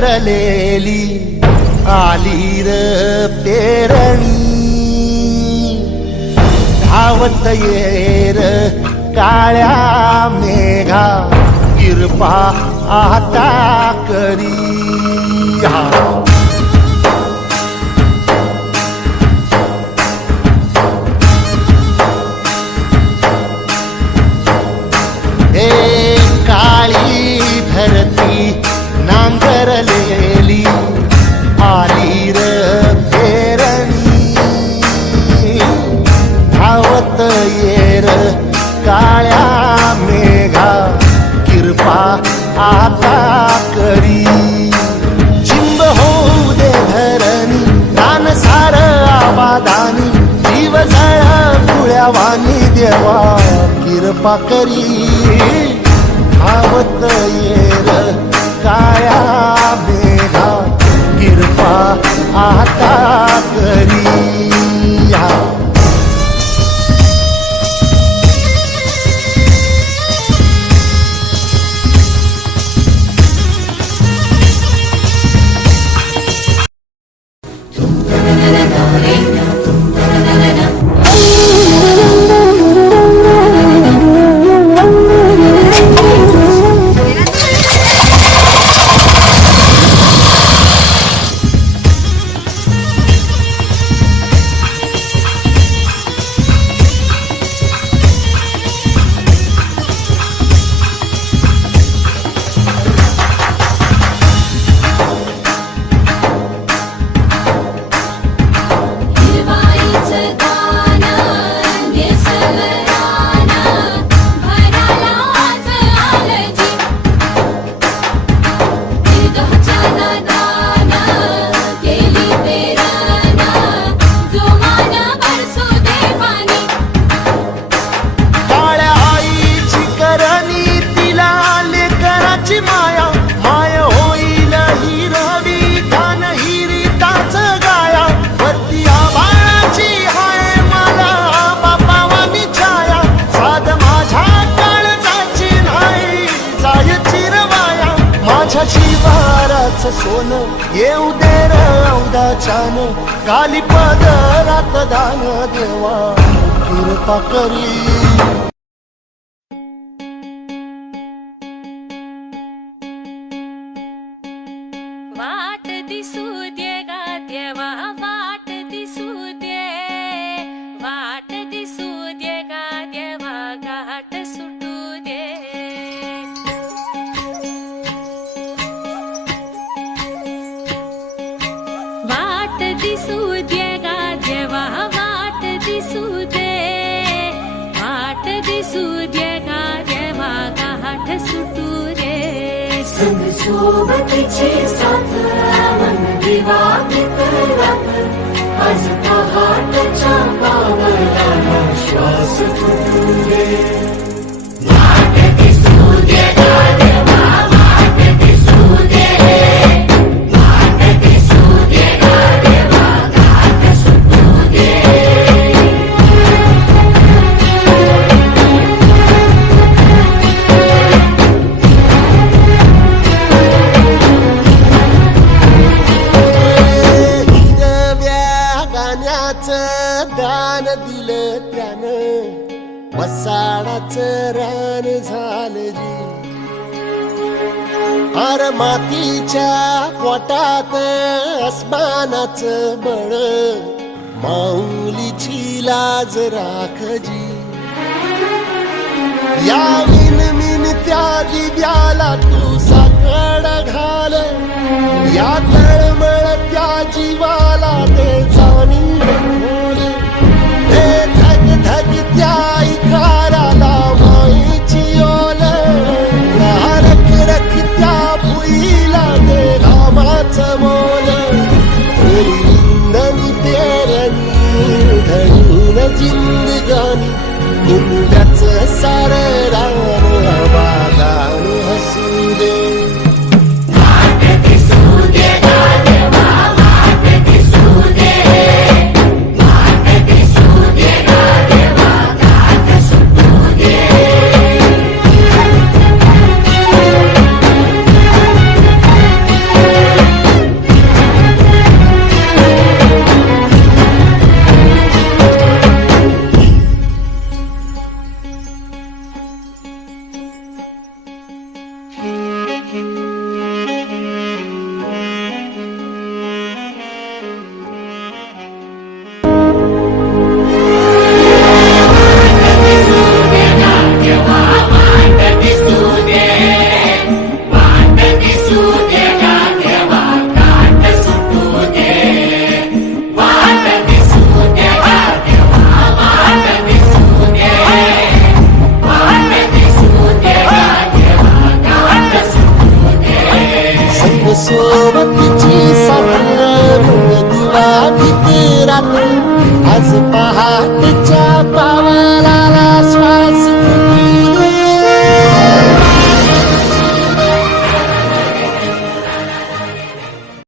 नांगरलेली आली र पेरणी धावत येर काळ्या मेघा कृपा आता करी काळी धरती नांगरलेली आली र पेरणी धावत येर काळ्या मेघा कृपा आता करी चिंब होऊ दे धरणी दान सार आबादानी जीव जळ फुळ्यावानी देवा कृपा करी धावत येर काळ्या मेघा कृपा आता करी सोन येऊ दे रौदाच्यान काली पदरात दान देवा कृपा करी वाट दिसू दे गा देवा वाट दिसू दे वाट दिसू दे गा देवा घाट सुटू दे वाट दिसू दे गा देवा वाट दिसू दे वाट दिसू दे गा देवा घाट सुटू दे संग सोबतीचे साथ मन दिवा रात आज पहाटच्या पावलाला श्वास फुटू दे वाट दिसू दे गा देवा वाट दिसू दे वाट दिसू दे गा देवा घाट सुटू दे दान दिलं त्यानं वसाडाचं रान झालं जी अर मातीच्या पोटात अस्मानाचं बळ माऊलीची लाज राखजी या मिन त्या दिव्याला तू साकड घाल या तळमळ त्या जीवाला ते जाणीव त्या इकाराला माईची ओल रख रख त्या भुईला दे घामाचं मोल नवी पेरणी घडून जिंदगानी गुंड्याचं सार रान